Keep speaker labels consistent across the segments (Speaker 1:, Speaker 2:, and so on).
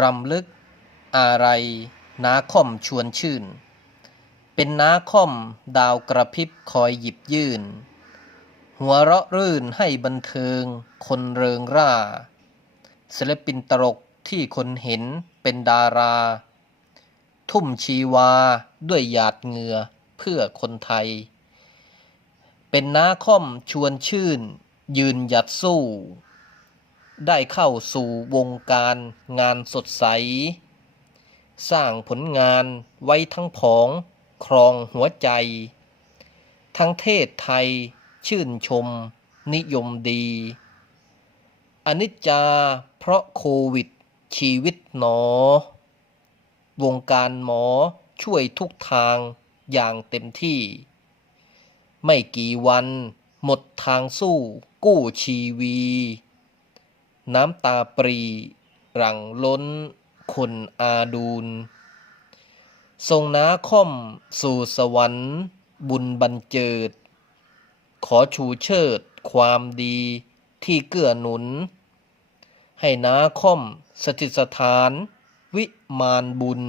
Speaker 1: รำลึก อะไรนาค่อมชวนชื่น เป็นนาค่อมดาวกระพริบคอยหยิบยื่น หัวเราะรื่นให้บันเทิง คนเริงร่าศิลปินตลกที่คนเห็นเป็นดารา ทุ่มชีวาด้วยหยาดเหงื่อเพื่อคนไทย เป็นน้าค่อมชวนชื่น ยืนหยัดสู้ ได้เข้าสู่วงการงานสดใส สร้างผลงานไว้ทั้งผองครองหัวใจ ทั้งเทศไทยชื่นชม นิยมดี อนิจจาเพราะโควิดชีวิตหนอ วงการหมอช่วยทุกทางอย่างเต็มที่ ไม่กี่วันหมดทางสู้กู้ชีวี น้ำตาปรี หลังล้น คนอาดูล ทรงน้าค่อม สู่สวรรค์ บุญบันเจิด ขอชูเชิด ความดีที่เกื้อหนุน ให้น้าค่อมสถิตสถาน วิมานบุญ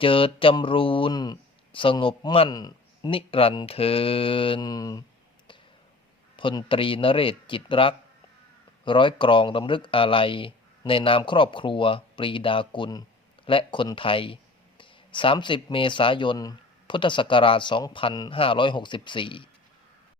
Speaker 1: เจิดจำรูน สงบมั่น นิรันเทินพลตรีนเรศจิตรัก ร้อยกรองดำลึกอาลัย ในนามครอบครัว ปรีดากุล และคนไทย 30 เมษายน พุทธศักราช 2564